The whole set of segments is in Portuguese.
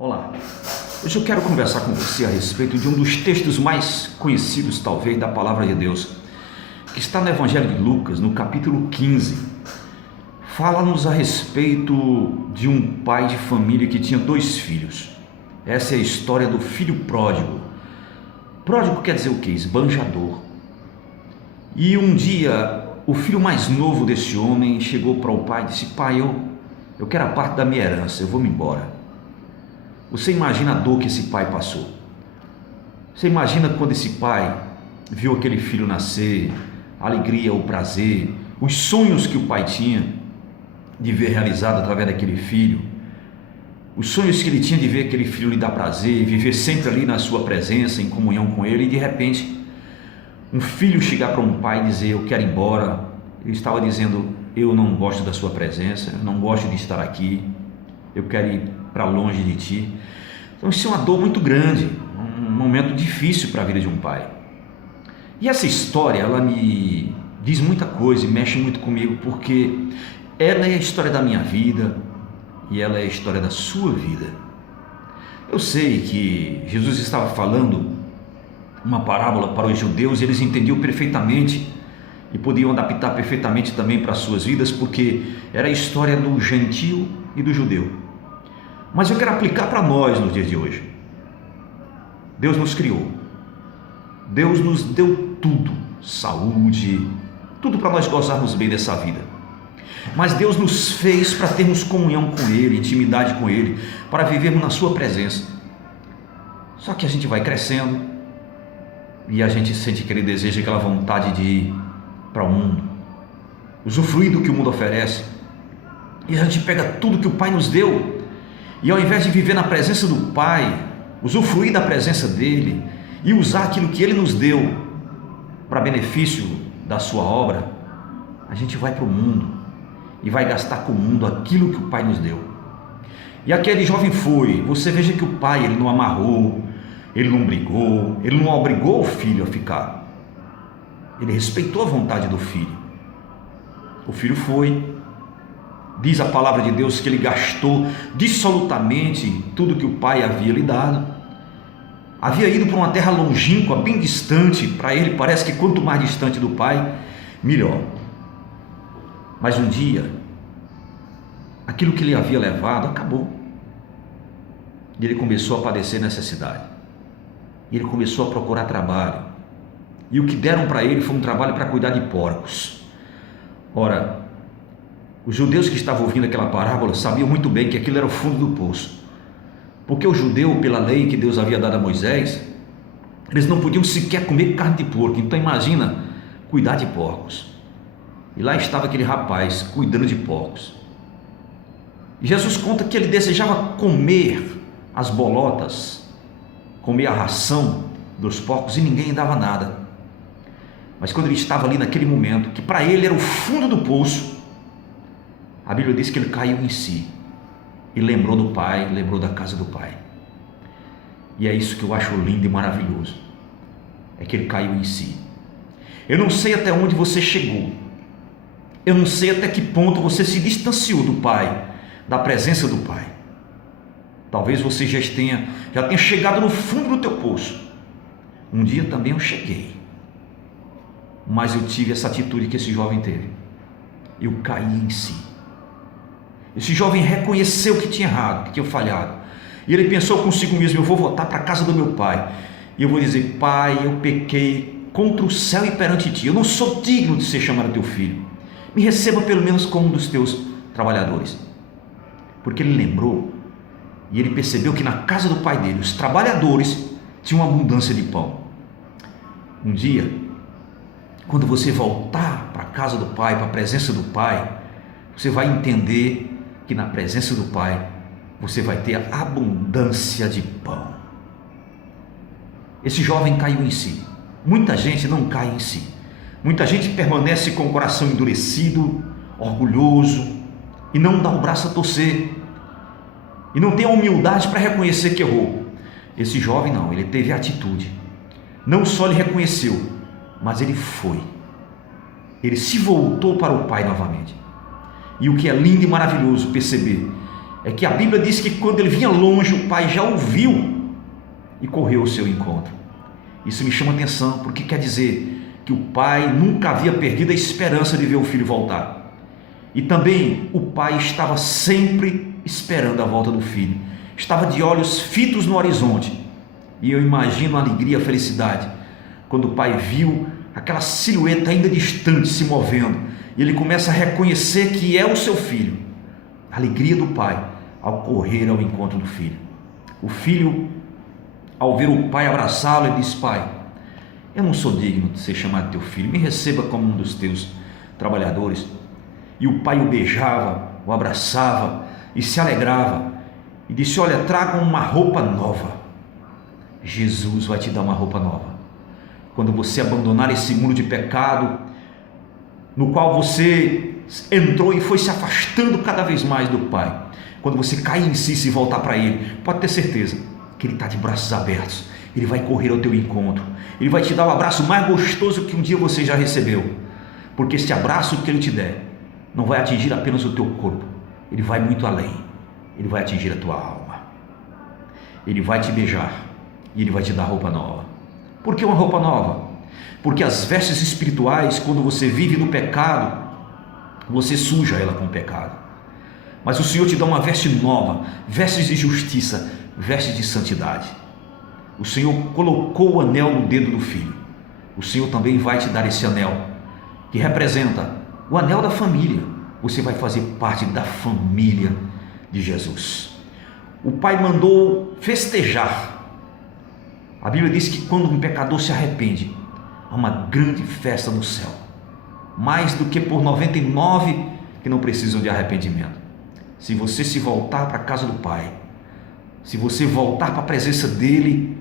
Olá, hoje eu quero conversar com você a respeito de um dos textos mais conhecidos, talvez, da Palavra de Deus, que está no Evangelho de Lucas, no capítulo 15. Fala-nos a respeito de um pai de família que tinha 2 filhos. Essa é a história do filho pródigo. Pródigo quer dizer o quê? Esbanjador. E um dia, o filho mais novo desse homem chegou para o pai e disse: pai, eu quero a parte da minha herança, eu vou me embora. Você imagina a dor que esse pai passou. Você imagina quando esse pai viu aquele filho nascer, a alegria, o prazer, os sonhos que o pai tinha de ver realizado através daquele filho, os sonhos que ele tinha de ver aquele filho lhe dar prazer, viver sempre ali na sua presença, em comunhão com ele, e de repente, um filho chegar para um pai e dizer: eu quero ir embora. Ele estava dizendo: eu não gosto da sua presença, eu não gosto de estar aqui, eu quero ir para longe de ti. Então isso é uma dor muito grande, um momento difícil para a vida de um pai. E essa história, ela me diz muita coisa e mexe muito comigo, porque ela é a história da minha vida e ela é a história da sua vida. Eu sei que Jesus estava falando uma parábola para os judeus, e eles entendiam perfeitamente e podiam adaptar perfeitamente também para as suas vidas, porque era a história do gentio e do judeu. Mas eu quero aplicar para nós nos dias de hoje. Deus nos criou, Deus nos deu tudo, saúde, tudo para nós gozarmos bem dessa vida. Mas Deus nos fez para termos comunhão com Ele, intimidade com Ele, para vivermos na sua presença. Só que a gente vai crescendo e a gente sente que Ele deseja aquela vontade de ir para o mundo, usufruir do que o mundo oferece, e a gente pega tudo que o Pai nos deu, e ao invés de viver na presença do Pai, usufruir da presença dEle e usar aquilo que Ele nos deu para benefício da sua obra, a gente vai para o mundo e vai gastar com o mundo aquilo que o Pai nos deu. E aquele jovem foi. Você veja que o pai, ele não amarrou, ele não brigou, ele não obrigou o filho a ficar. Ele respeitou a vontade do filho. O filho foi. Diz a palavra de Deus que ele gastou dissolutamente tudo que o pai havia lhe dado. Havia ido para uma terra longínqua, bem distante. Para ele parece que quanto mais distante do pai, melhor. Mas um dia, aquilo que ele havia levado acabou. E ele começou a padecer necessidade. E ele começou a procurar trabalho. E o que deram para ele foi um trabalho para cuidar de porcos. Ora, os judeus que estavam ouvindo aquela parábola sabiam muito bem que aquilo era o fundo do poço. Porque o judeu, pela lei que Deus havia dado a Moisés, eles não podiam sequer comer carne de porco. Então imagina cuidar de porcos. E lá estava aquele rapaz cuidando de porcos. E Jesus conta que ele desejava comer as bolotas, comer a ração dos porcos, e ninguém lhe dava nada. Mas quando ele estava ali naquele momento, que para ele era o fundo do poço, a Bíblia diz que ele caiu em si e lembrou do pai, lembrou da casa do pai. E é isso que eu acho lindo e maravilhoso, é que ele caiu em si. Eu não sei até onde você chegou, eu não sei até que ponto você se distanciou do pai, da presença do pai. Talvez você já tenha chegado no fundo do teu poço. Um dia também eu cheguei, mas eu tive essa atitude que esse jovem teve. Eu caí em si. Esse jovem reconheceu que tinha errado, que tinha falhado, e ele pensou consigo mesmo: eu vou voltar para a casa do meu pai, e eu vou dizer: pai, eu pequei contra o céu e perante ti, eu não sou digno de ser chamado teu filho, me receba pelo menos como um dos teus trabalhadores. Porque ele lembrou, e ele percebeu que na casa do pai dele, os trabalhadores tinham abundância de pão. Um dia, quando você voltar para a casa do pai, para a presença do pai, você vai entender que na presença do pai, você vai ter a abundância de pão. Esse jovem caiu em si. Muita gente não cai em si. Muita gente permanece com o coração endurecido, orgulhoso, e não dá o braço a torcer, e não tem a humildade para reconhecer que errou. Esse jovem não, ele teve atitude. Não só ele reconheceu, mas ele foi. Ele se voltou para o pai novamente. E o que é lindo e maravilhoso perceber é que a Bíblia diz que quando ele vinha longe, o pai já o viu e correu ao seu encontro. Isso me chama atenção, porque quer dizer que o pai nunca havia perdido a esperança de ver o filho voltar. E também o pai estava sempre esperando a volta do filho, estava de olhos fitos no horizonte. E eu imagino a alegria, a felicidade, quando o pai viu aquela silhueta ainda distante se movendo, e ele começa a reconhecer que é o seu filho. A alegria do pai ao correr ao encontro do filho. O filho, ao ver o pai abraçá-lo, ele diz: pai, eu não sou digno de ser chamado teu filho, me receba como um dos teus trabalhadores. E o pai o beijava, o abraçava e se alegrava, e disse: olha, tragam uma roupa nova. Jesus vai te dar uma roupa nova. Quando você abandonar esse mundo de pecado, no qual você entrou e foi se afastando cada vez mais do Pai, quando você cair em si e se voltar para Ele, pode ter certeza que Ele está de braços abertos. Ele vai correr ao teu encontro, Ele vai te dar o abraço mais gostoso que um dia você já recebeu, porque esse abraço que Ele te der não vai atingir apenas o teu corpo, Ele vai muito além. Ele vai atingir a tua alma, Ele vai te beijar e Ele vai te dar roupa nova. Por que uma roupa nova? Porque as vestes espirituais, quando você vive no pecado, você suja ela com o pecado. Mas o Senhor te dá uma veste nova, vestes de justiça, vestes de santidade. O Senhor colocou o anel no dedo do filho. O Senhor também vai te dar esse anel, que representa o anel da família. Você vai fazer parte da família de Jesus. O Pai mandou festejar. A Bíblia diz que quando um pecador se arrepende, há uma grande festa no céu, mais do que por 99 que não precisam de arrependimento. Se você se voltar para a casa do Pai, se você voltar para a presença dEle,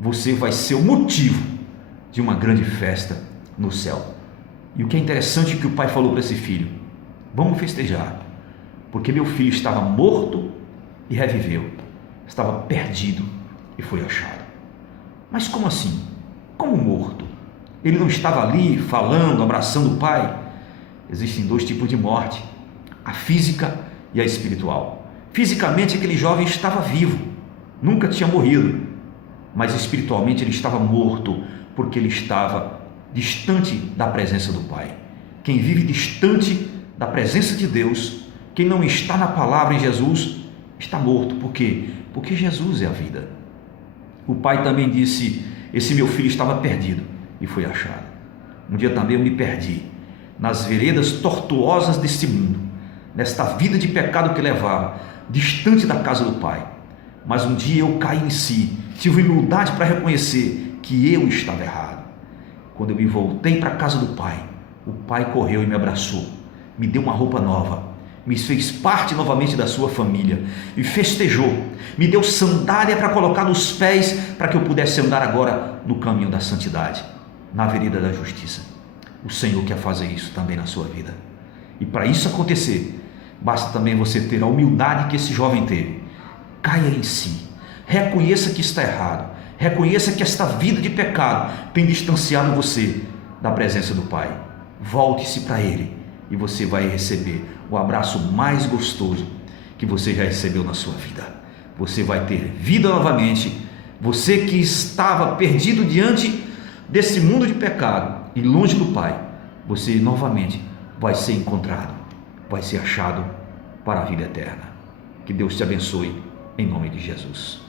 você vai ser o motivo de uma grande festa no céu. E o que é interessante é que o pai falou para esse filho: vamos festejar, porque meu filho estava morto e reviveu, estava perdido e foi achado. Mas como assim? Como morto? Ele não estava ali falando, abraçando o pai? Existem dois tipos de morte: a física e a espiritual. Fisicamente, aquele jovem estava vivo, nunca tinha morrido, mas espiritualmente ele estava morto, porque ele estava distante da presença do Pai. Quem vive distante da presença de Deus, quem não está na palavra em Jesus, está morto. Por quê? Porque Jesus é a vida. O pai também disse: esse meu filho estava perdido e foi achado. Um dia também eu me perdi nas veredas tortuosas deste mundo, nesta vida de pecado que levava, distante da casa do Pai. Mas um dia eu caí em si, tive humildade para reconhecer que eu estava errado. Quando eu me voltei para a casa do Pai, o Pai correu e me abraçou, me deu uma roupa nova, me fez parte novamente da sua família e festejou, me deu sandália para colocar nos pés, para que eu pudesse andar agora no caminho da santidade, na vereda da justiça. O Senhor quer fazer isso também na sua vida, e para isso acontecer, basta também você ter a humildade que esse jovem teve. Caia em si, reconheça que está errado, reconheça que esta vida de pecado tem distanciado você da presença do Pai. Volte-se para Ele e você vai receber o abraço mais gostoso que você já recebeu na sua vida. Você vai ter vida novamente. Você que estava perdido diante desse mundo de pecado e longe do Pai, você novamente vai ser encontrado, vai ser achado para a vida eterna. Que Deus te abençoe, em nome de Jesus.